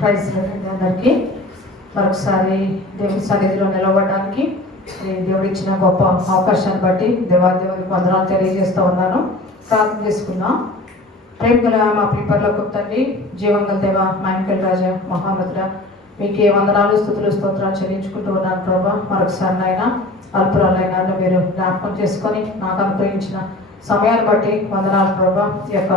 Praise అందరికీ మరొకసారి దేవుని సన్నిధిలో నిలబడడానికి దేవుడు ఇచ్చిన గొప్ప అవకాశాన్ని బట్టి దేవాదేవునికి వందనాలు తెలియజేస్తూ ఉన్నాను. ప్రార్థన చేసుకుందాం. ప్రేమ గల మా ప్రిపర్లకు తండ్రి, జీవంగల దేవ, మా ఇంకల్ రాజా, మహామతుడ, మీకే వందనాలు స్తుతులు స్తోత్రాలు చెల్లించుకుంటూ ఉన్నాను ప్రభా. మరొకసారి నాయన అల్పురాలైనా మీరు జ్ఞాపకం చేసుకొని నాకు అనుగ్రహించిన సమయాన్ని బట్టి వందనాలు ప్రభా. ఈ యొక్క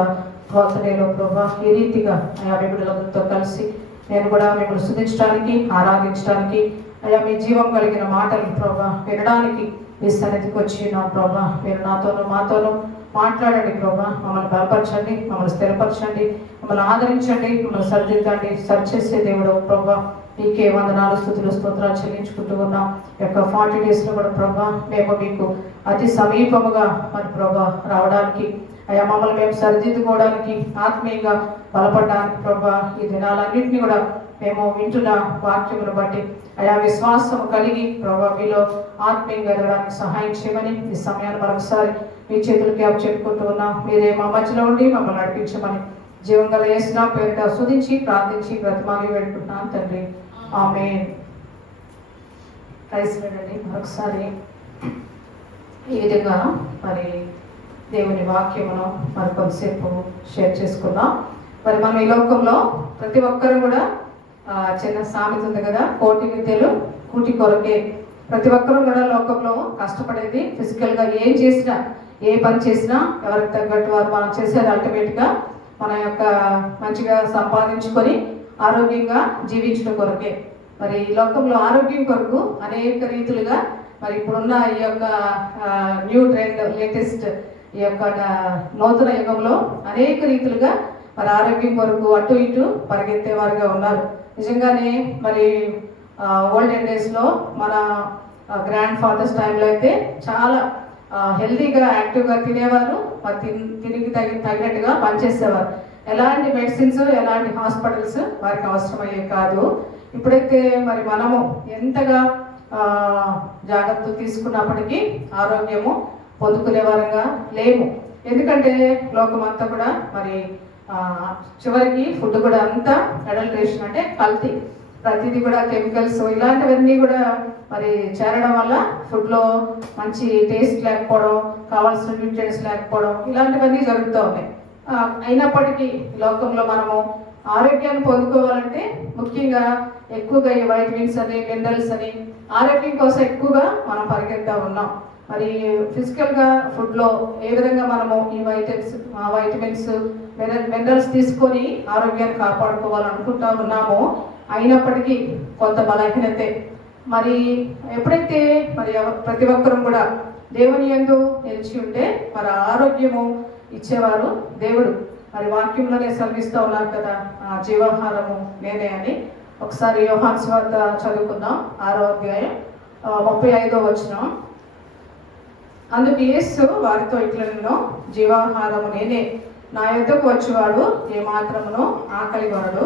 బర్త్డేలో ప్రభా ఈ రీతిగా అయా బిడ్డలతో కలిసి నేను కూడా మిమ్మల్ని స్తుతించడానికి, ఆరాధించడానికి, అయా మీ జీవం కలిగిన మాటలు ప్రభా వినడానికి మీ సన్నిధికి వచ్చి నా ప్రభా మీరు నాతోనూ మాతోనూ మాట్లాడండి ప్రభా. మమ్మల్ని బలపరచండి, మమ్మల్ని స్థిరపరచండి, మమ్మల్ని ఆదరించండి, మమ్మల్ని సరిదిద్దండి. సరిచేసే దేవుడు ప్రభా మీకే వందనాలు స్తుతులు స్తోత్రాలు చెల్లించుకుంటూ ఉన్నాం. యొక్క 40 days కూడా ప్రభా మేము మీకు అతి సమీపముగా మరి ప్రభా రావడానికి, అయ్యా మమ్మల్ని మేము సరిదిద్దుకోవడానికి, ఆత్మీయంగా బలపడడానికి ప్రభా ఈ దినాలన్నింటినీ కూడా మేము వింటున్న వాక్యమును బట్టి అయా విశ్వాసం కలిగి ప్రభా మీలో ఆత్మీయంగా ఎదగడానికి సహాయం చేయమని ఈ సమయాన్ని మరొకసారి మీ చేతులకి చెప్పుకుంటూ ఉన్నాం. మీరే మా మధ్యలో ఉండి మమ్మల్ని నడిపించమని జీవంగా వేసిన పేరిట స్తుతించి ప్రార్థించి బ్రతిమాలి వేడుకుంటున్నాను తండ్రి. ఆమేన్. ప్రైజ్ పెట్టండి. మరొకసారి ఈ విధంగా మరి దేవుని వాక్యమును మరి కొంతసేపు షేర్ చేసుకుందాం. మరి మనం ఈ లోకంలో ప్రతి ఒక్కరు కూడా చిన్న సామెత ఉంది కదా, కోటి విద్యలు కూటి కొరకే. ప్రతి ఒక్కరూ కూడా లోకంలో కష్టపడేది ఫిజికల్గా ఏం చేసినా, ఏ పని చేసినా ఎవరికి తగ్గట్టు వారు మనం చేసేది అల్టిమేట్గా మన యొక్క మంచిగా సంపాదించుకొని ఆరోగ్యంగా జీవించడం కొరకే. మరి ఈ లోకంలో ఆరోగ్యం కొరకు అనేక రీతులుగా మరి ఇప్పుడున్న ఈ యొక్క న్యూ ట్రెండ్, లేటెస్ట్ ఈ యొక్క నూతన యుగంలో అనేక రీతులుగా మరి ఆరోగ్యం కొరకు అటు ఇటు పరిగెత్తేవారుగా ఉన్నారు. నిజంగానే మరి ఓల్డెన్ డేస్లో మన గ్రాండ్ ఫాదర్స్ టైంలో అయితే చాలా హెల్తీగా యాక్టివ్గా తినేవారు, మరి తిరిగి తగినట్టుగా పనిచేసేవారు. ఎలాంటి మెడిసిన్స్, ఎలాంటి హాస్పిటల్స్ వారికి అవసరమయ్యే కాదు. ఇప్పుడైతే మరి మనము ఎంతగా జాగ్రత్తలు తీసుకున్నప్పటికీ ఆరోగ్యము పొందుకునే వారంగా లేము. ఎందుకంటే లోకమంతా కూడా మరి చివరికి ఫుడ్ కూడా అంతా అడల్ట్రేషన్, అంటే కల్తీ, ప్రతిదీ కూడా కెమికల్స్ ఇలాంటివన్నీ కూడా మరి చేరడం వల్ల ఫుడ్లో మంచి టేస్ట్ లేకపోవడం, కావాల్సిన న్యూట్రియంట్స్ లేకపోవడం ఇలాంటివన్నీ జరుగుతూ ఉన్నాయి. అయినప్పటికీ లోకంలో మనము ఆరోగ్యాన్ని పొందుకోవాలంటే ముఖ్యంగా ఎక్కువగా ఈ వైటమిన్స్ అని, మినరల్స్ అని ఆరోగ్యం కోసం ఎక్కువగా మనం పరిగెత్తా ఉన్నాం. మరి ఫిజికల్గా ఫుడ్లో ఏ విధంగా మనము ఈ వైటమిన్స్ మినరల్స్ తీసుకొని ఆరోగ్యాన్ని కాపాడుకోవాలనుకుంటా ఉన్నామో అయినప్పటికీ కొంత బలహీనతే. మరి ఎప్పుడైతే మరి ప్రతి ఒక్కరూ కూడా దేవుని యందు నిలిచి ఉంటే మరి ఆరోగ్యము ఇచ్చేవారు దేవుడు. మరి వాక్యంలోనే సెలవిస్తూ ఉన్నారు కదా, జీవాహారము నేనే అని. ఒకసారి యోహాను సువార్త చదువుకుందాం, 6వ అధ్యాయం 35వ వచనం. అందుకు యేసు వారితో ఇట్లనెను, జీవాహారము నేనే, నా యొద్దకు వచ్చేవాడు ఏమాత్రమును ఆకలి కొనడు,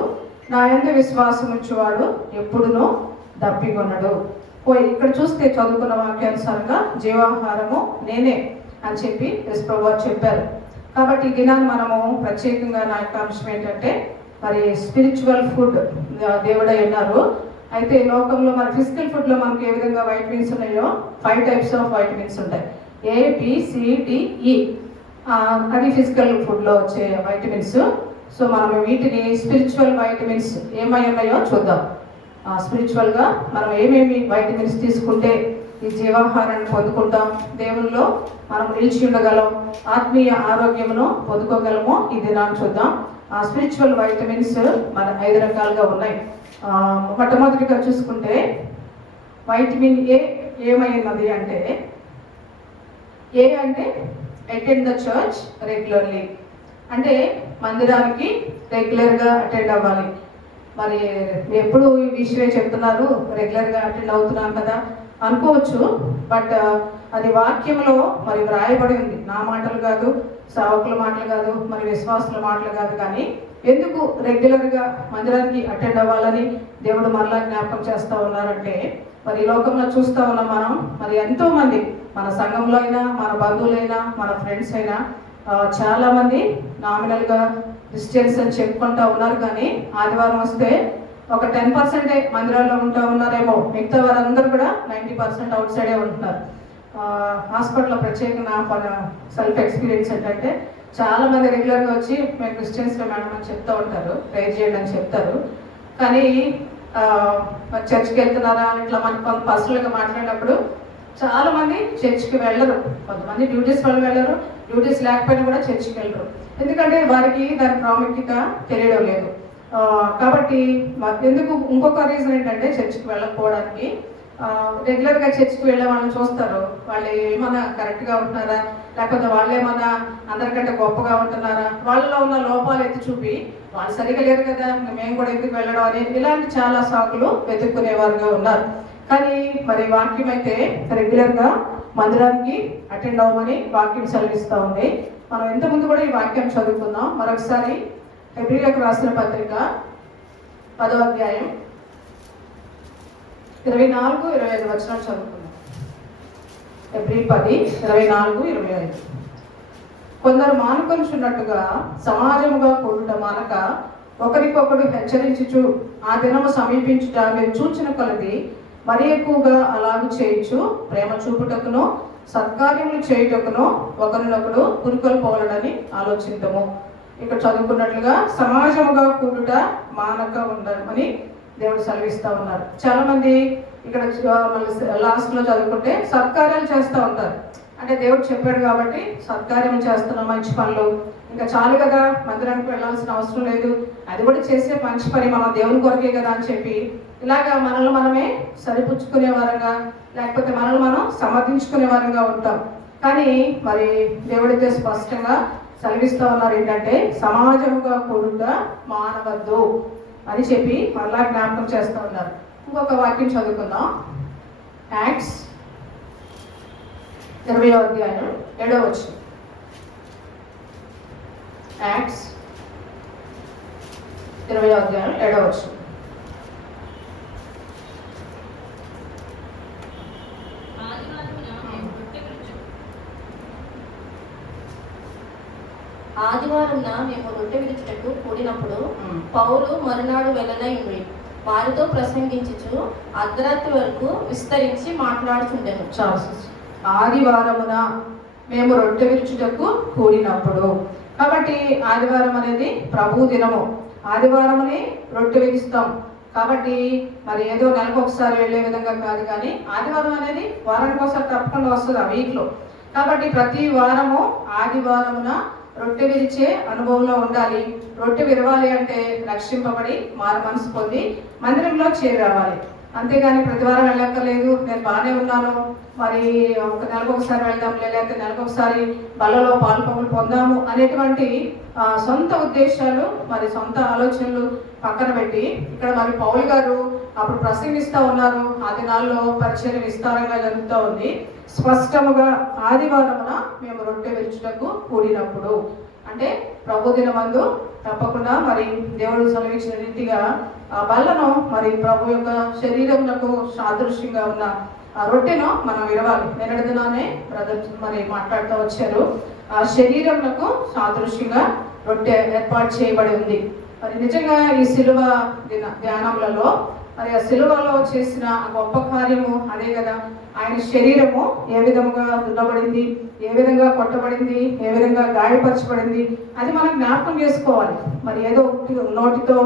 నా యందు విశ్వాసం ఉంచేవాడు ఎప్పుడునూ దప్పికొనడు. ఇక్కడ చూస్తే చదువుకున్న వాక్యానుసారంగా జీవాహారము నేనే అని చెప్పి యేసుప్రభువు చెప్పారు. కాబట్టి ఈ దినాన్ని మనము ప్రత్యేకంగా నా యొక్క అంశం ఏంటంటే మరి స్పిరిచువల్ ఫుడ్ దేవుడై ఉన్నారు. అయితే లోకంలో మన ఫిజికల్ ఫుడ్లో మనకి ఏ విధంగా వైటమిన్స్ ఉన్నాయో 5 types ఆఫ్ వైటమిన్స్ ఉంటాయి. ABCDE అది ఫిజికల్ ఫుడ్లో వచ్చే వైటమిన్స్. సో మనం వీటిని స్పిరిచువల్ వైటమిన్స్ ఏమై ఉన్నాయో చూద్దాం. స్పిరిచువల్గా మనం ఏమేమి వైటమిన్స్ తీసుకుంటే ఈ జీవాహారాన్ని పొందుకుంటాం, దేవుల్లో మనం నిలిచి ఉండగలం, ఆత్మీయ ఆరోగ్యమును పొందుకోగలమో ఈ దినాన్ని చూద్దాం. స్పిరిచువల్ వైటమిన్స్ మన 5 రకాలుగా ఉన్నాయి. మొట్టమొదటిగా చూసుకుంటే వైటమిన్ ఏ ఏమైనది అంటే, ఏ అంటే అటెండ్ ద చర్చ్ రెగ్యులర్లీ, అంటే మందిరానికి రెగ్యులర్గా అటెండ్ అవ్వాలి. మరి ఎప్పుడు ఈ విషయమే చెప్తున్నారు, రెగ్యులర్గా అటెండ్ అవుతున్నాం కదా అనుకోవచ్చు. బట్ అది వాక్యంలో మరి వ్రాయబడి ఉంది. నా మాటలు కాదు, సేవకుల మాటలు కాదు, మరి విశ్వాసుల మాటలు కాదు. కానీ ఎందుకు రెగ్యులర్గా మందిరానికి అటెండ్ అవ్వాలని దేవుడు మరలా జ్ఞాపకం చేస్తూ ఉన్నారంటే, మరి ఈ లోకంలో చూస్తూ ఉన్నాం మనం, మరి ఎంతోమంది మన సంఘంలో అయినా, మన బంధువులైనా, మన ఫ్రెండ్స్ అయినా చాలామంది నామినల్గా క్రిస్టియన్స్ అని చెప్పుకుంటూ ఉన్నారు. కానీ ఆదివారం వస్తే ఒక 10% మందిరాల్లో ఉంటూ ఉన్నారేమో, మిగతా వారందరూ కూడా 90% అవుట్ సైడే ఉంటున్నారు. హాస్పిటల్లో ప్రత్యేకంగా మన సెల్ఫ్ ఎక్స్పీరియన్స్ ఏంటంటే చాలా మంది రెగ్యులర్గా వచ్చి మేము క్రిస్టియన్స్లో మేడం అని చెప్తూ ఉంటారు, ప్రేయర్ చేయండి అని చెప్తారు. కానీ చర్చ్కి వెళ్తున్నారా ఇట్లా మనకు కొంత పర్సనల్గా మాట్లాడినప్పుడు చాలా మంది చర్చ్కి వెళ్ళరు. కొంతమంది డ్యూటీస్ వాళ్ళు వెళ్ళరు, డ్యూటీస్ లేకపోయినా కూడా చర్చ్కి వెళ్ళరు. ఎందుకంటే వారికి దాని ప్రాముఖ్యత తెలియడం లేదు. కాబట్టి ఎందుకు ఇంకొక రీజన్ ఏంటంటే చర్చ్కి వెళ్ళకపోవడానికి, రెగ్యులర్గా చర్చ్కి వెళ్ళే వాళ్ళని చూస్తారు, వాళ్ళు ఏమన్నా కరెక్ట్గా ఉంటున్నారా, లేకపోతే వాళ్ళు ఏమన్నా అందరికంటే గొప్పగా ఉంటున్నారా, వాళ్ళలో ఉన్న లోపాలు ఎత్తి చూపి వాళ్ళు సరిగా లేరు కదా మేము కూడా ఎందుకు వెళ్ళడం అనేది ఇలాంటి చాలా సాకులు వెతుక్కునేవారుగా ఉన్నారు. కానీ మరి వాక్యం అయితే రెగ్యులర్గా మందిరానికి అటెండ్ అవ్వమని వాక్యం సెలవిస్తూ ఉంది. మనం ఇంతకుముందు కూడా ఈ వాక్యం చదువుకుందాం. మరొకసారి హెబ్రీయులకు రాసిన పత్రిక 10వ అధ్యాయం 24-25 వచనాలు చదువుకుందాం. హెబ్రీ 10:24-25. కొందరు మానుకొనుచున్నట్టుగా సమాజముగా కూడుట మానక ఒకరికొకడు హెచ్చరించుచు ఆ దినము సమీపించుట మీరు చూచిన కొలది మరి ఎక్కువగా అలాగూ చేయొచ్చు, ప్రేమ చూపుటకును సత్కార్యములు చేయుటకును ఒకరినొకడు పురుకొలు పోవాలని ఆలోచించము. ఇక్కడ చదువుకున్నట్లుగా సమాజముగా కూడుట మానక ఉండమని దేవుడు సెలవిస్తూ ఉన్నారు. చాలా మంది ఇక్కడ లాస్ట్ లో చదువుకుంటే సత్కార్యాలు చేస్తూ ఉంటారు. అంటే దేవుడు చెప్పాడు కాబట్టి సత్కార్యం చేస్తున్నాం, మంచి పనులు, ఇంకా చాలు కదా మందిరానికి వెళ్ళాల్సిన అవసరం లేదు, అది కూడా చేసే మంచి పని మనం దేవుని కొరకే కదా అని చెప్పి ఇలాగా మనల్ని మనమే సరిపుచ్చుకునే వారంగా, లేకపోతే మనల్ని మనం సమర్థించుకునే వారంగా ఉంటాం. కానీ మరి దేవుడితే స్పష్టంగా సెలవిస్తూ ఉన్నారు ఏంటంటే సమాజముగా కూడుగా మానవద్దు అని చెప్పి మరలా జ్ఞాపకం చేస్తూ ఉన్నారు. ఇంకొక వాక్యం చదువుకుందాం. యాక్ట్స్ 20వ అధ్యాయం 7వ వచనం. యాక్ట్స్ 20వ అధ్యాయం 7వ వచనం. ఆదివారంన మేము రొట్టె విరుచుటకు కూడినప్పుడు పౌలు మరునాడు వెళ్ళనయుండి వారితో ప్రసంగించుచు అర్ధరాత్రి వరకు విస్తరించి మాట్లాడుచుండెను. ఆదివారమున మేము రొట్టె విరుచుటకు కూడినప్పుడు, కాబట్టి ఆదివారం అనేది ప్రభు దినము. ఆదివారముని రొట్టె విరుస్తాం కాబట్టి మరి ఏదో నెలకు ఒకసారి వెళ్ళే విధంగా కాదు, కానీ ఆదివారం అనేది వారానికి ఒకసారి తప్పకుండా వస్తుంది ఆ వీక్లో. కాబట్టి ప్రతి వారము ఆదివారమున రొట్టె విరిచే అనుభవంలో ఉండాలి. రొట్టె విరవాలి అంటే రక్షింపబడి మారు మనసు పొంది మందిరంలో చేరి రావాలి. అంతేగాని ప్రతి వారం వెళ్ళక్కర్లేదు, నేను బాగానే ఉన్నాను, మరి ఒక నెలకు ఒకసారి వెళ్దాం, లేకపోతే నెలకు ఒకసారి బలలో పాల్పొంగులు పొందాము అనేటువంటి సొంత ఉద్దేశాలు, మరి సొంత ఆలోచనలు పక్కన పెట్టి ఇక్కడ మరి పౌలు గారు అప్పుడు ప్రసంగిస్తూ ఉన్నారు. ఆ దినాల్లో పరిచయం విస్తారంగా జరుగుతూ ఉంది. స్పష్టముగా ఆదివారమున మేము రొట్టె విరుచుటకు కూడినప్పుడు అంటే ప్రభు దినమందు తప్పకుండా మరి దేవుడు సెలవిచ్చిన రీతిగా ఆ బల్లను మరి ప్రభు యొక్క శరీరములకు సాదృశ్యంగా ఉన్న ఆ రొట్టెను మనం విరవాలి. నిన్నటి దినానే బ్రదర్ మరి మాట్లాడుతూ వచ్చారు. ఆ శరీరములకు సాదృశ్యంగా రొట్టె ఏర్పాటు చేయబడి ఉంది. మరి నిజంగా ఈ సిలువ ధ్యానములలో మరి ఆ సిలువలో చేసిన గొప్ప కార్యము అదే కదా. ఆయన శరీరము ఏ విధంగా దున్నబడింది, ఏ విధంగా కొట్టబడింది, ఏ విధంగా గాయపరచబడింది, అది మనం జ్ఞాపకం చేసుకోవాలి. మరి ఏదో నోటితో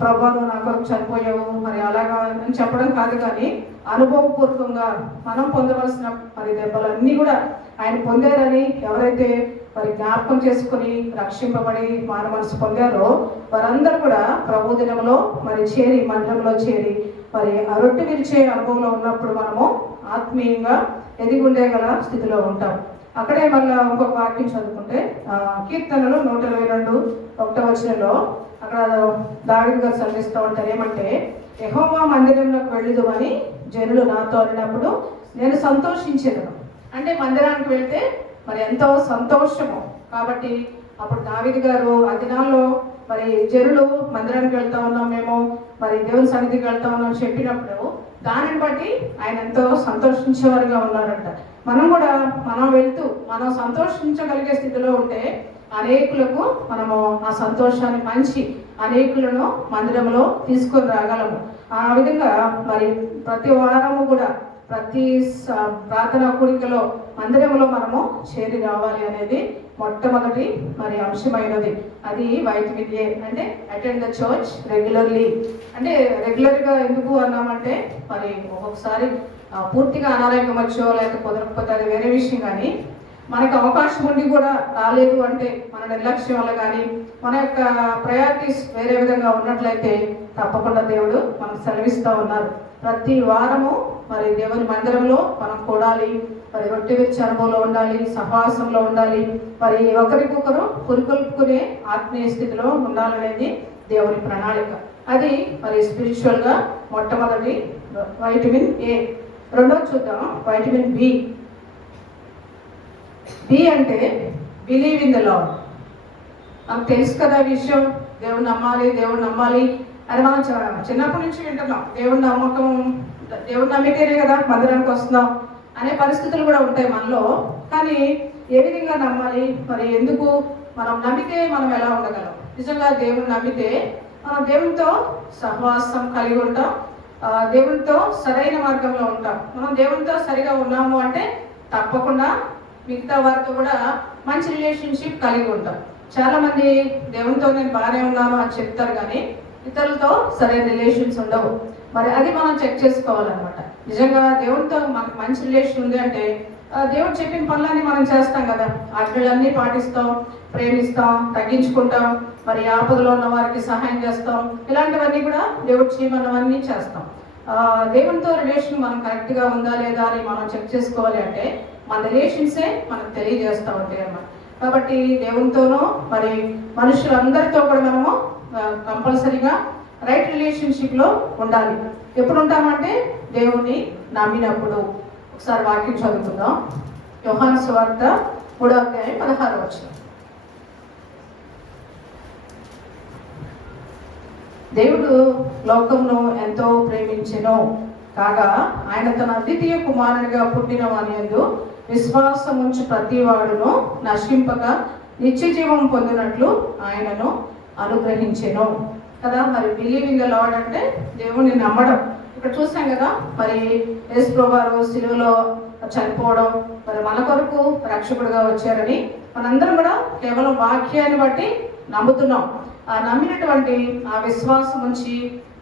ప్రభావం నా కొరకు చనిపోయావు మరి అలాగా అని చెప్పడం కాదు, కానీ అనుభవపూర్వకంగా మనం పొందవలసిన మరి దెబ్బలన్నీ కూడా ఆయన పొందారని ఎవరైతే మరి జ్ఞాపకం చేసుకుని రక్షింపబడి మానవ మనసు పొందారో వారందరూ కూడా ప్రభు దినంలో మరి చేరి మందిరంలో చేరి మరి ఆ రొట్టె విరిచే అనుభవంలో ఉన్నప్పుడు మనము ఆత్మీయంగా ఎదిగుండేగల స్థితిలో ఉంటాం. అక్కడే మళ్ళీ ఇంకొక వాక్యం చదువుకుంటే కీర్తనలు 122 వచనంలో అక్కడ దావీదు గారు చదివిస్తూ ఉంటారు. ఏమంటే యెహోవా మందిరంలోకి వెళ్ళుదుమని జనులు నాతో అన్నప్పుడు నేను సంతోషించేదను. అంటే మందిరానికి వెళ్తే మరి ఎంతో సంతోషము. కాబట్టి అప్పుడు దావీదు గారు ఆ దినాల్లో మరి జనులు మందిరానికి వెళ్తా ఉన్నాం, మేము మరి దేవుని సన్నిధికి వెళ్తా ఉన్నాం చెప్పినప్పుడు దానిని బట్టి ఆయన ఎంతో సంతోషించేవారుగా ఉన్నారంట. మనం కూడా మనం వెళ్తూ మనం సంతోషించగలిగే స్థితిలో ఉంటే అనేకులకు మనము ఆ సంతోషాన్ని పంచి అనేకులను మందిరంలో తీసుకొని రాగలము. ఆ విధంగా మరి ప్రతి వారము కూడా ప్రతి ప్రార్థనా కూడికలో మందిరంలో మనము చేరి రావాలి అనేది మొట్టమొదటి మరి అంశమైనది. అది వైటమిన్ ఏ అంటే అటెండ్ ద చర్చ్ రెగ్యులర్లీ. అంటే రెగ్యులర్గా ఎందుకు అన్నామంటే మరి ఒక్కొక్కసారి పూర్తిగా అనారోగ్యం వచ్చో లేకపోతే కుదరకపోతే అది వేరే విషయం, కానీ మనకు అవకాశం ఉండి కూడా రాలేదు అంటే మన నిర్లక్ష్యం వల్ల కానీ మన యొక్క ప్రయారిటీస్ వేరే విధంగా ఉన్నట్లయితే తప్పకుండా దేవుడు మనకు సెలవిస్తూ ఉన్నారు. ప్రతి వారము మరి దేవుని మందిరంలో మనం కూడాలి, మరి రొట్టె విరిచే అనుభవంలో ఉండాలి, సహవాసంలో ఉండాలి, మరి ఒకరికొకరు పురికొల్పుకునే ఆత్మీయ స్థితిలో ఉండాలనేది దేవుని ప్రణాళిక. అది మరి స్పిరిచువల్గా మొట్టమొదటి వైటమిన్ ఏ. రెండోది చూద్దాం, వైటమిన్ బి. బి అంటే బిలీవ్ ఇన్ ద లార్డ్. మనకు తెలుసు కదా విషయం, దేవుని నమ్మాలి అని మనం చిన్నప్పటి నుంచి వింటున్నాం. దేవుని నమ్మితేనే కదా మందిరానికి వస్తున్నాం అనే పరిస్థితులు కూడా ఉంటాయి మనలో. కానీ ఏ విధంగా నమ్మాలి, మరి ఎందుకు మనం నమ్మితే మనం ఎలా ఉండగలం? నిజంగా దేవుని నమ్మితే మనం దేవునితో సహవాసం కలిగి ఉంటాం, దేవునితో సరైన మార్గంలో ఉంటాం. మనం దేవునితో సరిగా ఉన్నాము అంటే తప్పకుండా మిగతా వారితో కూడా మంచి రిలేషన్షిప్ కలిగి ఉంటాం. చాలా మంది దేవునితో నేను బాగానే ఉన్నాను అని చెప్తారు, కానీ ఇతరులతో సరైన రిలేషన్స్ ఉండవు. మరి అది మనం చెక్ చేసుకోవాలన్నమాట. నిజంగా దేవునితో మనకు మంచి రిలేషన్ ఉంది అంటే దేవుడు చెప్పిన పనులన్నీ మనం చేస్తాం కదా, ఆజ్ఞలన్నీ పాటిస్తాం, ప్రేమిస్తాం, తగ్గించుకుంటాం, మరి ఆపదలో ఉన్న వారికి సహాయం చేస్తాం. ఇలాంటివన్నీ కూడా దేవుడు చేయమన్నవన్నీ చేస్తాం. దేవునితో రిలేషన్ మనం కరెక్ట్గా ఉందా లేదా అని మనం చెక్ చేసుకోవాలి అంటే మన రిలేషన్సే మనకు తెలియజేస్తూ ఉంటాయి అన్నమాట. కాబట్టి దేవునితోనూ మరి మనుషులందరితో కూడా మనము కంపల్సరీగా రైట్ రిలేషన్షిప్లో ఉండాలి. ఎప్పుడు ఉంటామంటే దేవుణ్ణి నమ్మినప్పుడు. ఒకసారి వాక్యం చదువుకుందాం. యోహాను సువార్త 3:16. దేవుడు లోకమును ఎంతో ప్రేమించెను కాగా ఆయన తన అద్వితీయ కుమారునిగా పుట్టిన వాని యందు విశ్వాసం ఉంచి ప్రతి వాడును నశింపక నిత్య జీవం పొందినట్లు ఆయనను అనుగ్రహించెను కదా. మరి బిలీవ్ ఇన్ ద లార్డ్ అంటే దేవుణ్ణి నమ్మడం. ఇక్కడ చూసాం కదా, మరి యేసు ప్రభువు సిలువలో చనిపోవడం, మరి మన కొరకు రక్షకుడుగా వచ్చారని మనందరం కూడా కేవలం వాక్యాన్ని బట్టి నమ్ముతున్నాం. ఆ నమ్మినటువంటి ఆ విశ్వాసం ఉంచి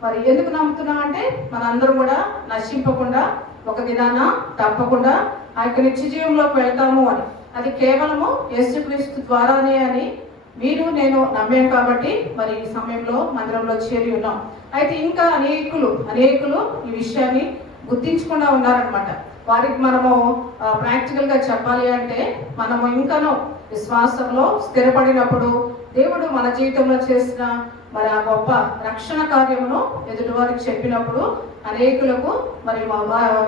మరి ఎందుకు నమ్ముతున్నాం అంటే మనందరం కూడా నశింపకుండా ఒక దినాన తప్పకుండా ఆ యొక్క నిత్య జీవంలోకి వెళ్తాము అని. అది కేవలము యేసుక్రీస్తు ద్వారానే అని మీరు నేను నమ్మాం కాబట్టి మరి ఈ సమయంలో మందిరంలో చేరి ఉన్నాం. అయితే ఇంకా అనేకులు ఈ విషయాన్ని గుర్తించకుండా ఉన్నారనమాట. వారికి మనము ప్రాక్టికల్గా చెప్పాలి అంటే మనము ఇంకనూ విశ్వాసంలో స్థిరపడినప్పుడు దేవుడు మన జీవితంలో చేసిన మరి ఆ గొప్ప రక్షణ కార్యమును ఎదుటి వారికి చెప్పినప్పుడు అనేకులకు మరి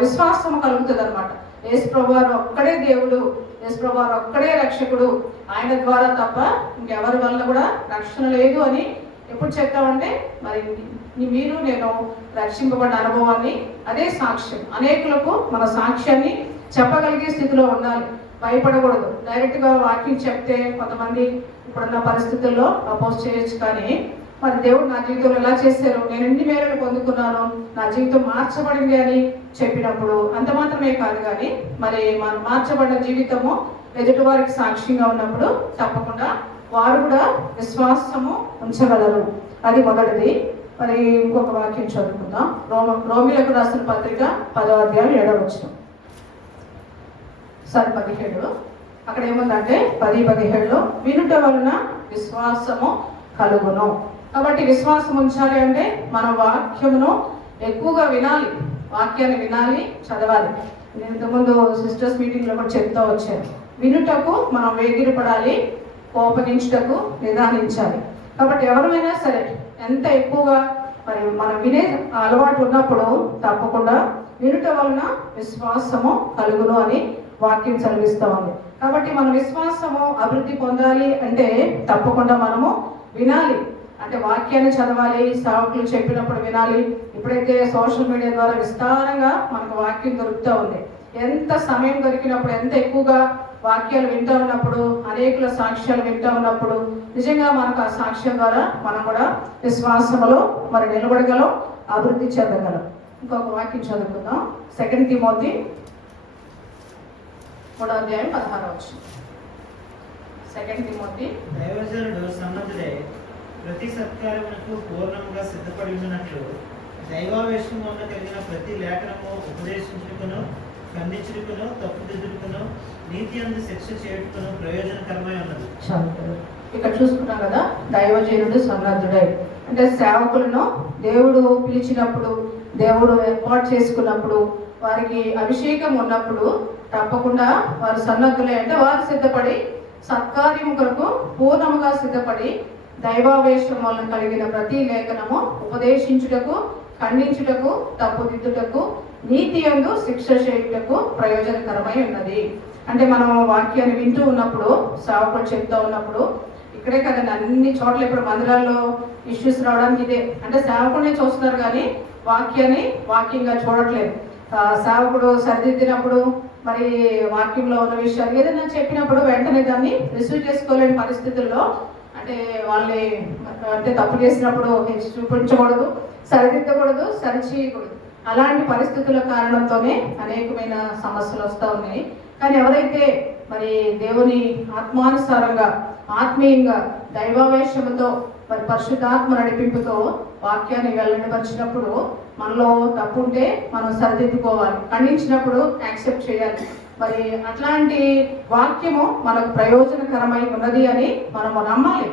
విశ్వాసం కలుగుతుంది అనమాట. యేసు ప్రభువారు ఒక్కడే దేవుడు, యేసు ప్రభువారు ఒక్కడే రక్షకుడు, ఆయన ద్వారా తప్ప ఇంకెవరి వల్ల కూడా రక్షణ లేదు అని ఎప్పుడు చెప్తామంటే మరి మీరు నేను రక్షింపబడిన అనుభవాన్ని అదే సాక్ష్యం. అనేకులకు మన సాక్ష్యాన్ని చెప్పగలిగే స్థితిలో ఉండాలి, భయపడకూడదు. డైరెక్ట్గా వాక్యం చెప్తే కొంతమంది ఇప్పుడున్న పరిస్థితుల్లో అపోజ్ చేయొచ్చు, కానీ మరి దేవుడు నా జీవితంలో ఎలా చేశారు, నేను ఎన్ని మేలు పొందుకున్నాను, నా జీవితం మార్చబడింది అని చెప్పినప్పుడు అంత మాత్రమే కాదు, కానీ మరి మనం మార్చబడిన జీవితము ఎదుటి వారికి సాక్ష్యంగా ఉన్నప్పుడు తప్పకుండా వారు కూడా విశ్వాసము ఉంచగలరు. అది మొదటిది. మరి ఇంకొక వాక్యం చదువుకుందాం. రోమిలకు రాసిన పత్రిక 10:7. 17. అక్కడ ఏముందంటే 10:17 వినుట వలన విశ్వాసము కలుగును. కాబట్టి విశ్వాసం ఉంచాలి అంటే మనం వాక్యమును ఎక్కువగా వినాలి, వాక్యాన్ని వినాలి, చదవాలి. నేను ఇంతకుముందు సిస్టర్స్ మీటింగ్లో కూడా చెప్తూ వచ్చాను, వినుటకు మనం వేగిరపడాలి, కోపగించుటకు నిదానించాలి. కాబట్టి ఎవరైనా సరే ఎంత ఎక్కువగా మరి మనం వినే అలవాటు ఉన్నప్పుడు తప్పకుండా వినుట వలన విశ్వాసము కలుగును అని వాక్యం చదివిస్తూ ఉంది. కాబట్టి మన విశ్వాసము అభివృద్ధి పొందాలి అంటే తప్పకుండా మనము వినాలి. అంటే వాక్యాన్ని చదవాలి, సేవకులు చెప్పినప్పుడు వినాలి. ఇప్పుడైతే సోషల్ మీడియా ద్వారా విస్తారంగా మనకు వాక్యం దొరుకుతూ ఉంది. ఎంత సమయం దొరికినప్పుడు ఎంత ఎక్కువగా వాక్యాలు వింటూ ఉన్నప్పుడు, అనేకుల సాక్ష్యాలు వింటూ ఉన్నప్పుడు నిజంగా మనకు ఆ సాక్ష్యం ద్వారా మనం కూడా విశ్వాసములో మరి నిలబడగలం, అభివృద్ధి చెందగలం. ఇంకొక వాక్యం చదువుకుందాం. 2 తిమోతి 3:16. 2 తిమోతి. దైవజనుడు సన్నద్ధుడై ప్రతి సత్కార్యమునకు పూర్ణముగా సిద్ధపడి ఉన్నట్లు దైవావేశము వల్ల కలిగిన ప్రతి లేఖనము ఉపదేశించుటకును, ఖండించుటకును, తప్పుదిద్దుటకును, నీతి అందు శిక్ష చేయుటకును ప్రయోజనకరమై ఉన్నది. ఇక్కడ చూసుకున్నాం కదా, దైవజనుడు సన్నద్ధుడై అంటే సేవకులను దేవుడు పిలిచినప్పుడు, దేవుడు ఏర్పాటు చేసుకున్నప్పుడు, వారికి అభిషేకం ఉన్నప్పుడు తప్పకుండా వారు సన్నద్ధులై అంటే వారు సిద్ధపడి సత్కార్యము కొరకు పూర్ణముగా సిద్ధపడి దైవావేశం వలన కలిగిన ప్రతి లేఖనము ఉపదేశించుటకు, ఖండించుటకు, తప్పుదిద్దుటకు, నీతి యందు శిక్ష చేయుటకు ప్రయోజనకరమై ఉన్నది. అంటే మనం వాక్యాన్ని వింటూ ఉన్నప్పుడు, సేవకులు చెప్తూ ఉన్నప్పుడు, ఇక్కడే కదండి అన్ని చోట్ల ఇప్పుడు మందిరాల్లో ఇష్యూస్ రావడానికి ఇదే. అంటే సేవకుడిని చూస్తున్నారు కానీ వాక్యాన్ని వాక్యంగా చూడట్లేదు. సేవకుడు సరిదిద్దినప్పుడు మరి వాక్యంలో ఉన్న విషయాలు ఏదైనా చెప్పినప్పుడు వెంటనే దాన్ని రిసీవ్ చేసుకోలేని పరిస్థితుల్లో, అంటే వాళ్ళని అంటే తప్పు చేసినప్పుడు చూపించకూడదు, సరిదిద్దకూడదు, సరిచేయకూడదు. అలాంటి పరిస్థితుల కారణంతోనే అనేకమైన సమస్యలు వస్తూ ఉన్నాయి. కానీ ఎవరైతే మరి దేవుని ఆత్మానుసారంగా, ఆత్మీయంగా, దైవావేశముతో, మరి పరిశుద్ధాత్మ నడిపింపుతో వాక్యాన్ని వెల్లడిపరిచినప్పుడు మనలో తప్పు ఉంటే మనం సరిదిద్దుకోవాలి, ఖండించినప్పుడు యాక్సెప్ట్ చేయాలి. మరి అట్లాంటి వాక్యము మనకు ప్రయోజనకరమై ఉన్నది అని మనము నమ్మాలి.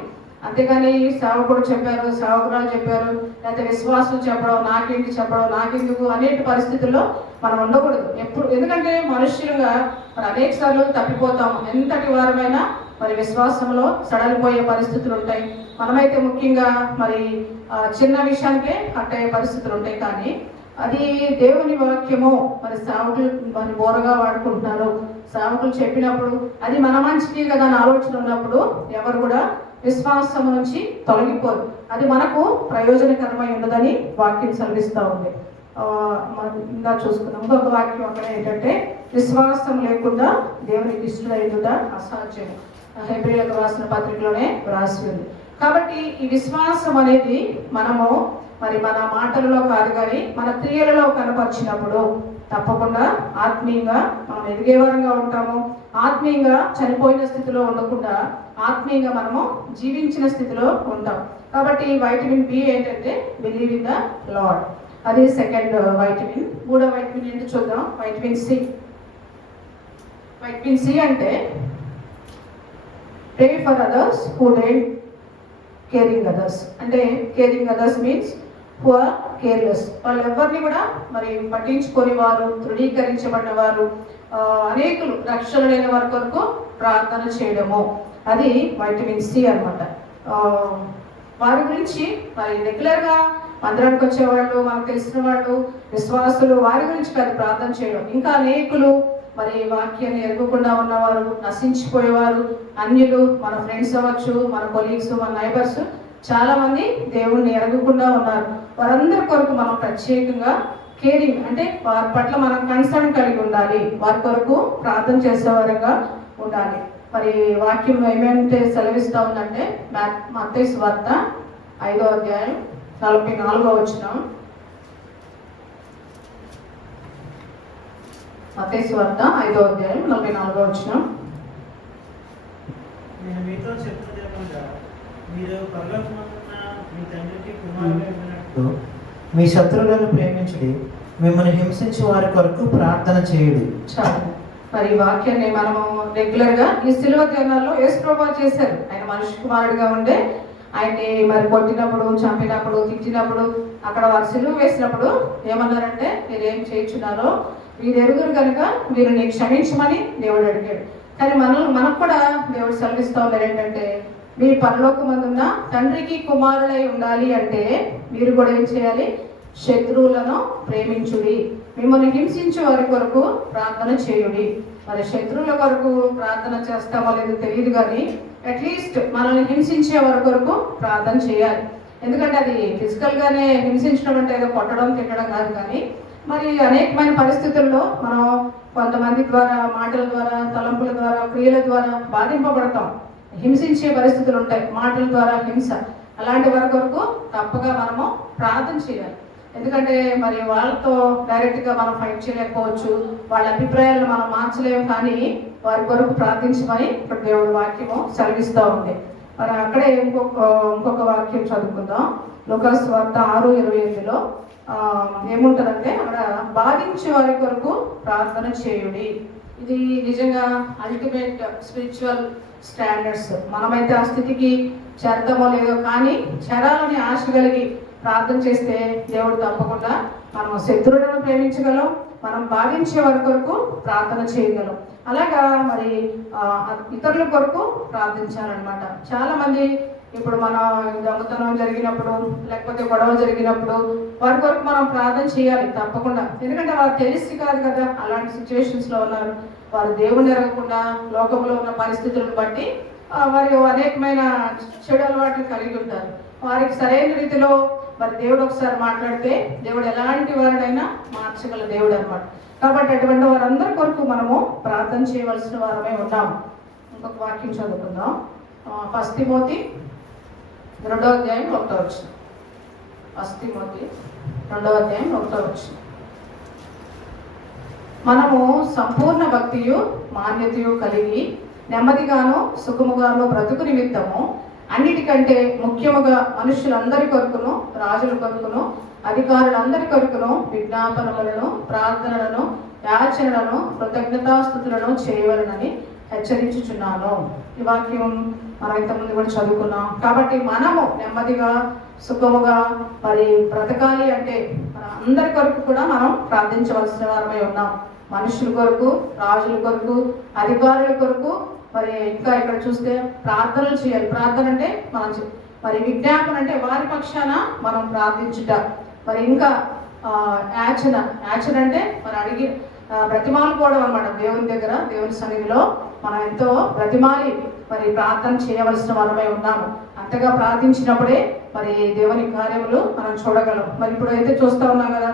అంతేగాని సేవకుడు చెప్పారు, సేవకురాలు చెప్పారు, లేకపోతే విశ్వాసులు చెప్పడం, నాకేంటి చెప్పడం, నాకెందుకు అనేటి పరిస్థితుల్లో మనం ఉండకూడదు ఎప్పుడు. ఎందుకంటే మనుష్యులుగా మరి అనేక సార్లు తప్పిపోతాము. ఎంతటి వారమైనా మరి విశ్వాసంలో సడలిపోయే పరిస్థితులు ఉంటాయి. మనమైతే ముఖ్యంగా మరి చిన్న విషయానికే అట్టయ్యే పరిస్థితులు ఉంటాయి. కానీ అది దేవుని వాక్యము మరి సేవకులు మరి బోరగా వాడుకుంటున్నారు. సేవకులు చెప్పినప్పుడు అది మన మంచికి కదా అని ఆలోచన ఉన్నప్పుడు ఎవరు కూడా విశ్వాసం నుంచి తొలగిపోరు. అది మనకు ప్రయోజనకరమై ఉన్నదని వాక్యం సెలవిస్తూ ఉంది. మనం ఇంకా చూసుకున్నాం. ఇంకొక వాక్యం అక్కడ ఏంటంటే, విశ్వాసం లేకుండా దేవునికి ఇష్టడైన అసాధ్యము. హెబ్రీయులకు రాసిన పత్రికలోనే రాసి ఉంది. కాబట్టి ఈ విశ్వాసం అనేది మనము మరి మన మాటలలో కాదు కానీ మన క్రియలలో కనపరిచినప్పుడు తప్పకుండా ఆత్మీయంగా మనం ఎదిగేవారంగా ఉంటాము. ఆత్మీయంగా చనిపోయిన స్థితిలో ఉండకుండా ఆత్మీయంగా మనము జీవించిన స్థితిలో ఉంటాం. కాబట్టి వైటమిన్ బి ఏంటంటే బిలీవ్ ఇన్ ద లార్డ్. అది సెకండ్ వైటమిన్. మూడో వైటమిన్ ఏంటో చూద్దాం. Vitamin C. వైటమిన్ సి అంటే pray for others who don't caring others. అంటే caring others means who are careless. వాళ్ళు ఎవరిని కూడా మరి పట్టించుకొని వారు, తృణీకరించబడిన వారు, అనేకులు రక్షణ లేని వారి కొరకు ప్రార్థన చేయడము, అది వైటమిన్ సి అన్నమాట. వారి గురించి మరి రెగ్యులర్గా మందిరానికి వచ్చేవాళ్ళు, మనకు తెలిసిన వాళ్ళు, విశ్వాసులు, వారి గురించి కాదు ప్రార్థన చేయడం. ఇంకా అనేకులు మరి వాక్యాన్ని ఎరగకుండా ఉన్నవారు, నశించిపోయేవారు, అన్యులు, మన ఫ్రెండ్స్ అవ్వచ్చు, మన కొలీగ్స్, మన నైబర్స్, చాలా మంది దేవుణ్ణి ఎరగకుండా ఉన్నారు. వారందరి కొరకు మనం ప్రత్యేకంగా కేరింగ్ అంటే వారి పట్ల మనం కన్సర్న్ కలిగి ఉండాలి. వారి కొరకు ప్రార్థన చేసేవారుగా ఉండాలి. మరి వాక్యం ఏమేంటే సెలవిస్తూ ఉందంటే, మత్తయి సువార్త 5వ అధ్యాయం 44వ వచనం. మత్తయి సువార్త 5వ అధ్యాయం 44వ వచనం. నేను మీతో చెప్తున్నదేమనగా, మీరు పరలోకమందున్న మీ తండ్రికి కుమారులై ఉన్నట్లు మీ శత్రువులను ప్రేమించుడి, మిమ్మల్ని హింసించి వారి కొరకు ప్రార్థన చేయుడి. చాలు. మరి ఈ వాక్యాన్ని మనము రెగ్యులర్గా ఈ సిలువ ధ్యానాల్లో యేసు ప్రభువు చేశారు. ఆయన మనిషి కుమారుడిగా ఉండే ఆయన్ని మరి కొట్టినప్పుడు, చంపినప్పుడు, తిట్టినప్పుడు, అక్కడ వారు సిలువ వేసినప్పుడు ఏమన్నారంటే, మీరు ఏం చేయించున్నారో వీరు ఎరుగురు కనుక వీరిని క్షమించమని దేవుడు అడిగాడు. కానీ మనకు కూడా దేవుడు సెలవిస్తూ ఉన్నారు ఏంటంటే, మీరు పరలోకమందున్న తండ్రికి కుమారులై ఉండాలి అంటే మీరు కూడా ఏం చేయాలి? శత్రువులను ప్రేమించుడి, మిమ్మల్ని హింసించే వారి కొరకు ప్రార్థన చేయుడి. మరి శత్రువుల కొరకు ప్రార్థన చేస్తామో లేదో తెలియదు కానీ అట్లీస్ట్ మనల్ని హింసించే వారి కొరకు ప్రార్థన చేయాలి. ఎందుకంటే అది ఫిజికల్గానే హింసించడం అంటే ఏదో కొట్టడం, తిట్టడం కాదు, కానీ మరి అనేకమైన పరిస్థితుల్లో మనం కొంతమంది ద్వారా, మాటల ద్వారా, తలంపుల ద్వారా, క్రియల ద్వారా బాధింపబడతాం. హింసించే పరిస్థితులు ఉంటాయి, మాటల ద్వారా హింస. అలాంటి వారి కొరకు తప్పగా మనము ప్రార్థన చేయాలి. ఎందుకంటే మరి వాళ్ళతో డైరెక్ట్గా మనం ఫైట్ చేయలేకపోవచ్చు, వాళ్ళ అభిప్రాయాలను మనం మార్చలేము, కానీ వారి కొరకు ప్రార్థించమని ఇప్పుడు దేవుడి వాక్యము సెలవిస్తూ ఉంది. మరి అక్కడే ఇంకొక వాక్యం చదువుకుందాం. లూకాసు వార్త 6:28లో ఏముంటుందంటే, అక్కడ బాధించే వారి కొరకు ప్రార్థన చేయుడి. ఇది నిజంగా అల్టిమేట్ స్పిరిచువల్ స్టాండర్డ్స్. మనమైతే ఆ స్థితికి చేరతామో లేదో, కానీ చేరాలని ఆశ కలిగి ప్రార్థన చేస్తే దేవుడు తప్పకుండా మనం శత్రువులను ప్రేమించగలం, మనం బాధించే వారి కొరకు ప్రార్థన చేయగలం. అలాగా మరి ఇతరుల కొరకు ప్రార్థించాలన్నమాట. చాలా మంది ఇప్పుడు మన దొంగతనం జరిగినప్పుడు, లేకపోతే గొడవ జరిగినప్పుడు వారి కొరకు మనం ప్రార్థన చేయాలి తప్పకుండా. ఎందుకంటే వారు తెలిసి కాదు కదా అలాంటి సిచ్యువేషన్స్లో ఉన్నారు. వారు దేవుని ఎరగకుండా లోకంలో ఉన్న పరిస్థితులను బట్టి వారు అనేకమైన చెడు అలవాట్లు కలిగి ఉంటారు. వారికి సరైన రీతిలో మరి దేవుడు ఒకసారి మాట్లాడితే దేవుడు ఎలాంటి వారినైనా మార్చగల దేవుడు అన్నమాట. కాబట్టి అటువంటి వారందరి కొరకు మనము ప్రార్థన చేయవలసిన వారమే ఉన్నాము. ఇంకొక వాక్యం చదువుకుందాం. 1 తిమోతి 2:1. 1 తిమోతి 2:1. మనము సంపూర్ణ భక్తియు మాన్యతయు కలిగి నెమ్మదిగాను సుఖముగాను బ్రతుకు నిమిత్తము అన్నిటికంటే ముఖ్యముగా మనుషులందరి కొరకును, రాజుల కొరకును, అధికారులందరి కొరకును విజ్ఞాపనలను, ప్రార్థనలను, యాచనలను, కృతజ్ఞతాస్తుతులను చేయవలనని హెచ్చరించుచున్నాను. ఈ వాక్యం మనం ఇంతకుముందు కూడా చదువుకున్నాం. కాబట్టి మనము నెమ్మదిగా సుఖముగా మరి బ్రతకాలి అంటే మన అందరి కొరకు కూడా మనం ప్రార్థించవలసిన వారమై ఉన్నాం. మనుషుల కొరకు, రాజుల కొరకు, అధికారుల కొరకు, మరి ఇంకా ఇక్కడ చూస్తే ప్రార్థనలు చేయాలి. ప్రార్థన అంటే మరి విజ్ఞాపన అంటే వారి పక్షాన మనం ప్రార్థించుట. మరి ఇంకా యాచన అంటే మరి అడిగి బ్రతిమాలుకోవడం అన్నమాట. దేవుని దగ్గర, దేవుని సన్నిధిలో మనం ఎంతో బ్రతిమాలి మరి ప్రార్థన చేయవలసిన వారమై ఉన్నాము. అంతగా ప్రార్థించినప్పుడే మరి దేవుని కార్యములు మనం చూడగలం. మరి ఇప్పుడు అయితే చూస్తూ ఉన్నాం కదా,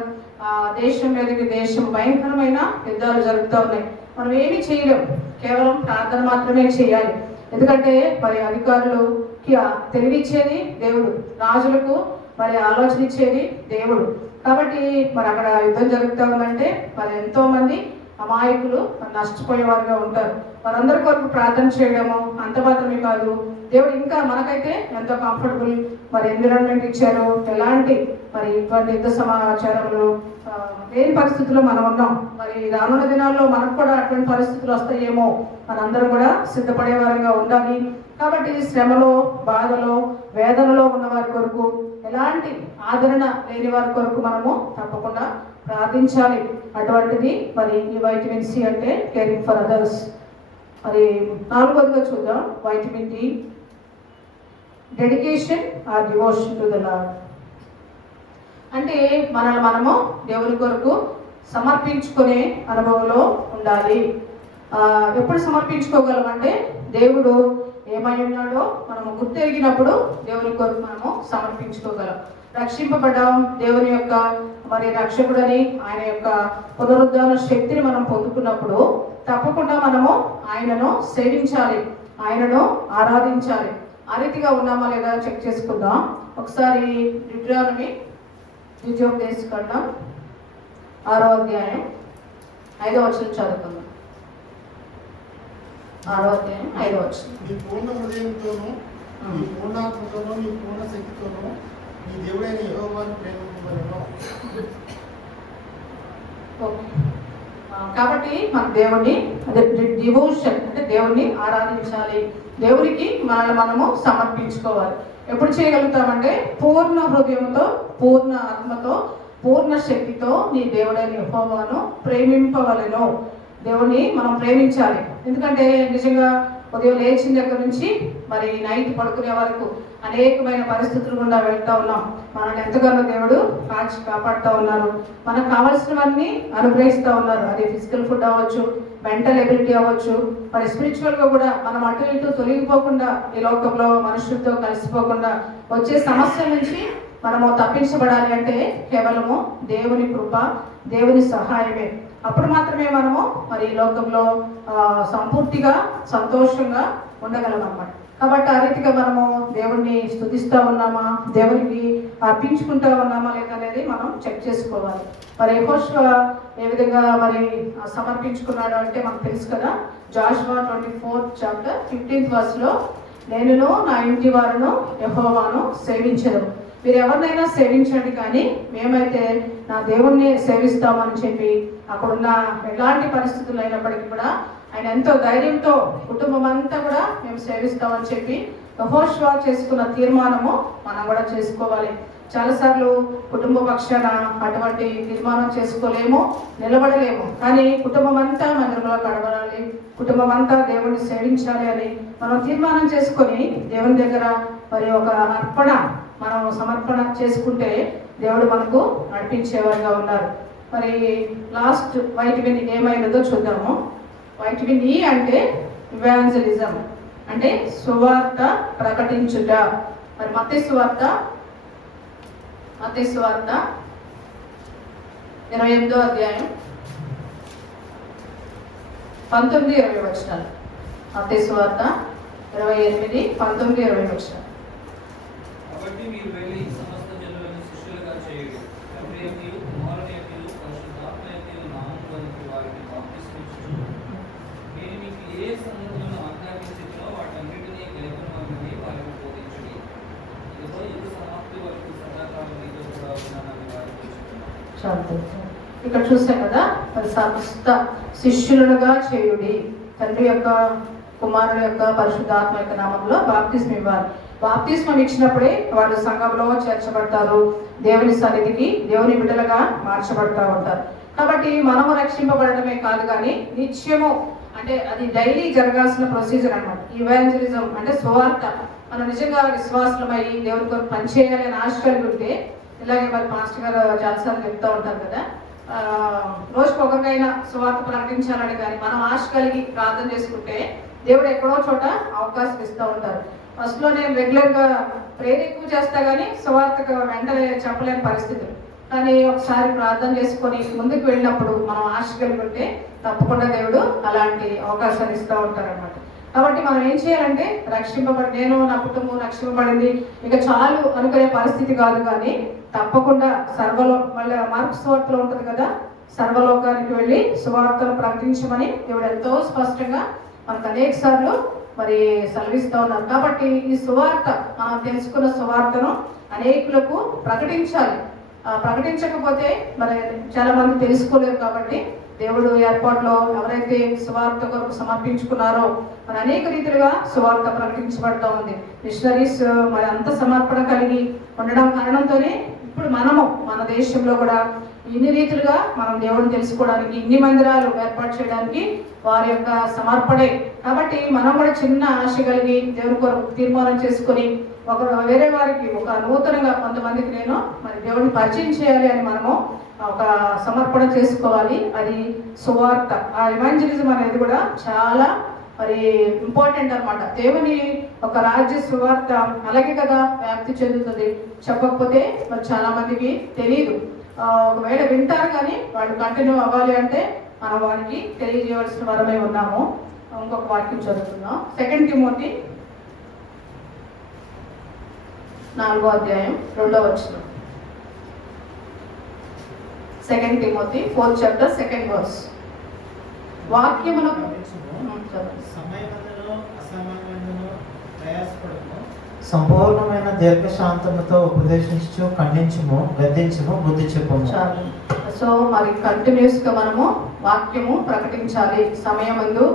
దేశం మీదకి దేశం భయంకరమైన యుద్ధాలు జరుగుతూ ఉన్నాయి. మనం ఏమీ చేయలేం, కేవలం ప్రార్థన మాత్రమే చేయాలి. ఎందుకంటే మరి అధికారులకి తెలివిచ్చేది దేవుడు, రాజులకు మరి ఆలోచన ఇచ్చేది దేవుడు. కాబట్టి మరి అక్కడ యుద్ధం జరుగుతూ ఉందంటే మరి ఎంతో మంది అమాయకులు నష్టపోయేవారుగా ఉంటారు. వారందరి కొరకు ప్రార్థన చేయడము అంత మాత్రమే కాదు, దేవుడు ఇంకా మనకైతే ఎంతో కంఫర్టబుల్ మరి ఎన్విరాన్మెంట్ ఇచ్చారు. ఎలాంటి మరి ఇటువంటి యుద్ధ సమాచారములు లేని పరిస్థితుల్లో మనం ఉన్నాం. మరి రానున్న దినాల్లో మనకు కూడా అటువంటి పరిస్థితులు వస్తాయేమో, మనందరం కూడా సిద్ధపడే వారంగా ఉండాలి. కాబట్టి శ్రమలో, బాధలో, వేదనలో ఉన్న వారి కొరకు, ఎలాంటి ఆదరణ లేని వారి కొరకు మనము తప్పకుండా ప్రార్థించాలి. అటువంటిది మరి ఈ వైటమిన్ సి అంటే కేరింగ్ ఫర్ అదర్స్. మరి 4వదిగా చూద్దాం. Vitamin D, dedication or devotion to the lord. అంటే మనల్ని మనము దేవుని కొరకు సమర్పించుకునే అనుభవంలో ఉండాలి. ఎప్పుడు సమర్పించుకోగలం అంటే దేవుడు ఏమై ఉన్నాడో మనము గుర్తెరిగినప్పుడు దేవుని కొరకు మనము సమర్పించుకోగలం. రక్షింపబడ్డాం, దేవుని యొక్క మరి రక్షకుడని, ఆయన యొక్క పునరుద్ధాన శక్తిని మనం పొందుకున్నప్పుడు తప్పకుండా మనము ఆయనను సేవించాలి, ఆయనను ఆరాధించాలి. ఆ రీతిగా ఉన్నామా లేదా చెక్ చేసుకుందాం. ఒకసారి డిట్రానమీ, ద్వితీయోపదేశకాండం 6:5 చదువుకుందాం. 6:5. నీ పూర్ణ హృదయంతోనూ, నీ పూర్ణాత్మతోనూ, నీ పూర్ణ శక్తితోనూ నీ దేవుడైన యెహోవాను ప్రేమింపవలెను. కాబట్టి మన దేవుణ్ణి, అదే డివోషన్ అంటే దేవుణ్ణి ఆరాధించాలి, దేవునికి మనల్ని మనము సమర్పించుకోవాలి. ఎప్పుడు చేయగలుగుతామంటే పూర్ణ హృదయంతో, పూర్ణ ఆత్మతో, పూర్ణ శక్తితో నీ దేవుడైన యెహోవాను ప్రేమింపవలెను. దేవుని మనం ప్రేమించాలి. ఎందుకంటే నిజంగా ఉదయం లేచిన దగ్గర నుంచి మరి నైట్ పడుకునే వరకు అనేకమైన పరిస్థితులు గుండా వెళ్తూ ఉన్నాం. మనల్ని ఎంతగానో దేవుడు కాపాడుతూ ఉన్నారు. మనకు కావాల్సినవన్నీ అనుగ్రహిస్తూ ఉన్నారు. అది ఫిజికల్ ఫుడ్ అవ్వచ్చు, మెంటల్ ఎబిలిటీ అవ్వచ్చు, మరి స్పిరిచువల్గా కూడా మనం అటు ఇటు తొలగిపోకుండా, ఈ లోకంలో మనుషులతో కలిసిపోకుండా వచ్చే సమస్యల నుంచి మనము తప్పించబడాలి అంటే కేవలము దేవుని కృప, దేవుని సహాయమే. అప్పుడు మాత్రమే మనము మరి ఈ లోకంలో సంపూర్తిగా సంతోషంగా ఉండగలం అన్నమాట. కాబట్టి ఆ రీతిగా మనము దేవుణ్ణి స్తుతిస్తూ ఉన్నామా, దేవునికి అర్పించుకుంటూ ఉన్నామా లేదనేది మనం చెక్ చేసుకోవాలి. మరి యెహోషువ ఏ విధంగా మరి సమర్పించుకున్నాడు అంటే మనకు తెలుసు కదా. జాషువా 24:15 verse నేనును నా ఇంటి వారును యెహోవాను సేవించెదము. మీరు ఎవరినైనా సేవించండి, కానీ మేమైతే నా దేవుణ్ణి సేవిస్తామని చెప్పి అక్కడున్న ఎలాంటి పరిస్థితులు అయినప్పటికీ కూడా ఆయన ఎంతో ధైర్యంతో కుటుంబం అంతా కూడా మేము సేవిస్తామని చెప్పి యెహోషువ చేసుకున్న తీర్మానము మనం కూడా చేసుకోవాలి. చాలాసార్లు కుటుంబ పక్షాన అటువంటి తీర్మానం చేసుకోలేము, నిలబడలేము. కానీ కుటుంబం అంతా మందిరంలో గడవాలి, కుటుంబం అంతా దేవుణ్ణి సేవించాలి అని మనం తీర్మానం చేసుకొని దేవుని దగ్గర మరి ఒక అర్పణ మనం సమర్పణ చేసుకుంటే దేవుడు మనకు నడిపించేవారుగా ఉన్నారు. మరి లాస్ట్ వైటమిన్ ఏమైనదో చూద్దాము. వైటమిన్ ఈ అంటే ఇవాంజలిజం, అంటే సువార్త ప్రకటించుట. మరి మత్తయి సువార్త 28వ అధ్యాయం 19-20 వచనాలు. మత్తయి సువార్త 28, 19, 20 వచనాలు. కాబట్టి మీరు వెళ్ళి సమస్త జనులను శిష్యులుగా చేయండి. తండ్రి యొక్కయు కుమారుని యొక్కయు పరిశుద్ధాత్మ యొక్కయు నామములోనికి వారిని బాప్తిస్మిచ్చుచు నేను మీకు ఏ సంగతులను ఆజ్ఞాపించినో వాటన్నిటినీ లేఖనమని వారికి బోధించుడి. ఇదిగో యుగ సమాప్తి వరకు సదాకాలం మీతో కూడా ఉన్నానని వారికి చెప్తున్నాను. ఇక్కడ చూసాం కదా, మరి సమస్త శిష్యులుగా చేయుడి. తండ్రి యొక్క, కుమారుడు యొక్క, పరిశుద్ధాత్మ యొక్క నామంలో బాప్తిస్మం ఇవ్వాలి. బాప్తిస్మం ఇచ్చినప్పుడే వాళ్ళు సంఘంలో చేర్చబడతారు, దేవుని సన్నిధికి దేవుని బిడ్డలుగా మార్చబడతా ఉంటారు. కాబట్టి మనము రక్షింపబడటమే కాదు, కానీ నిత్యము అంటే అది డైలీ జరగాల్సిన ప్రొసీజర్ అన్నమాట. ఇవాంజలిజం అంటే సువార్త. మనం నిజంగా విశ్వాసమై దేవుని కొరకు పనిచేయాలి అని ఆశ కలిగి ఉంటే, ఇలాగే మరి మాస్టర్ గారు చాలాసార్లు చెప్తూ ఉంటారు కదా, రోజుకి ఒకరికైనా సువార్త ప్రకటించాలని కానీ మనం ఆశ కలిగి ప్రార్థన చేసుకుంటే దేవుడు ఎక్కడో చోట అవకాశం ఇస్తూ ఉంటారు. ఫస్ట్లో నేను రెగ్యులర్గా ప్రేయర్ ఎక్కువ చేస్తా, కానీ సువార్తకు వెంటనే చెప్పలేని పరిస్థితులు. కానీ ఒకసారి ప్రార్థన చేసుకొని ముందుకు వెళ్ళినప్పుడు మనం ఆశ కలిగి ఉంటే తప్పకుండా దేవుడు అలాంటి అవకాశాలు ఇస్తూ ఉంటారన్నమాట. కాబట్టి మనం ఏం చేయాలంటే నేను నా కుటుంబం రక్షింపబడింది ఇక చాలు అనుకునే పరిస్థితి కాదు, కానీ తప్పకుండా మళ్ళీ మార్క్స్ సువార్తలో ఉంటుంది కదా, సర్వలోకానికి వెళ్ళి సువార్తను ప్రకటించమని దేవుడు ఎంతో స్పష్టంగా మనకు అనేక సార్లు మరి సెలవిస్తూ ఉన్నారు. కాబట్టి ఈ సువార్త, మనం తెలుసుకున్న సువార్తను అనేకులకు ప్రకటించాలి. ప్రకటించకపోతే మరి చాలా మంది తెలుసుకోలేరు. కాబట్టి దేవుడు ఏర్పాటులో ఎవరైతే సువార్త కొరకు సమర్పించుకున్నారో మరి అనేక రీతిలుగా సువార్త ప్రకటించబడతా ఉంది. మిషనరీస్ మరి అంత సమర్పణ కలిగి ఉండడం కారణంతోనే ఇప్పుడు మనము మన దేశంలో కూడా ఇన్ని రీతిలుగా మనం దేవుడిని తెలుసుకోవడానికి, ఇన్ని మందిరాలు ఏర్పాటు చేయడానికి వారి యొక్క సమర్పణే. కాబట్టి మనం కూడా చిన్న ఆశ కలిగి దేవుని కొరకు తీర్మానం చేసుకొని వేరే వారికి ఒక నూతనంగా కొంతమందికి నేను మరి దేవుడిని పరిచయం చేయాలి అని మనము ఒక సమర్పణ చేసుకోవాలి. అది సువార్త. ఆ ఇవాంజలిజం అనేది కూడా చాలా మరి ఇంపార్టెంట్ అన్నమాట. దేవుని ఒక రాజ్య సువార్త అలాగే కదా వ్యాప్తి చెందుతుంది. చెప్పకపోతే మరి చాలా మందికి తెలియదు. ఒకవేళ వింటారు, కానీ వాళ్ళు కంటిన్యూ అవ్వాలి అంటే మనం వారికి తెలియజేయవలసిన వారమై ఉన్నాము. ఇంకొక వాక్యం చదువుతున్నాం. 2 తిమోతి 4వ అధ్యాయం 2వ వచనం. 2 Timothy 4th chapter 2nd verse. వాక్యమునకు సమయమందును అసమయమందును ప్రయాసపడము, సంపూర్ణమైన దీర్ఘశాంతముతో ఉపదేశించు, ఖండించుము, గద్దించుము, బుద్ధి చెప్పుము. చాలు. సో మరి కంటిన్యూస్గా మనము వాక్యము ప్రకటించాలి. సమయమందు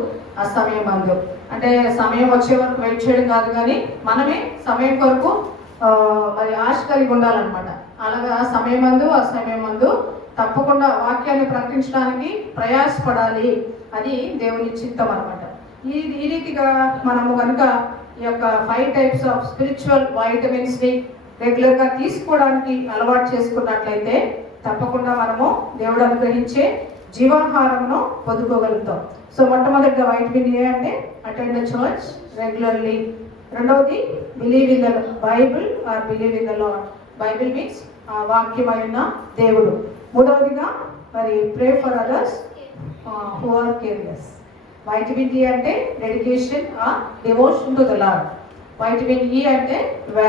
అసమయమందు అంటే సమయం వచ్చే వరకు వెయిట్ చేయడం కాదు, కానీ మనమే సమయం కొరకు మరి ఆశ కలిగి ఉండాలన్నమాట. అలాగా సమయమందు అసమయమందు తప్పకుండా వాక్యాన్ని ప్రకటించడానికి ప్రయాసపడాలి. అది దేవుని చిత్తం అన్నమాట. ఈ రీతిగా మనము కనుక ఈ యొక్క 5 types ఆఫ్ స్పిరిచువల్ వైటమిన్స్ని రెగ్యులర్గా తీసుకోవడానికి అలవాటు చేసుకున్నట్లయితే తప్పకుండా మనము దేవుడు అనుగ్రహించే జీవాహారమును పొందుకోగలుగుతాం. సో మొట్టమొదటిగా వైటమిన్ ఏ అంటే అటెండ్ ద చర్చ్ రెగ్యులర్లీ. రెండవది believe in the Bible or believe in the Lord. Bible means వాక్యమైన దేవుడు. మూడవదిగా మరి pray for others who are careless. Vitamin D అంటే dedication, devotion to the Lord. Vitamin E అంటే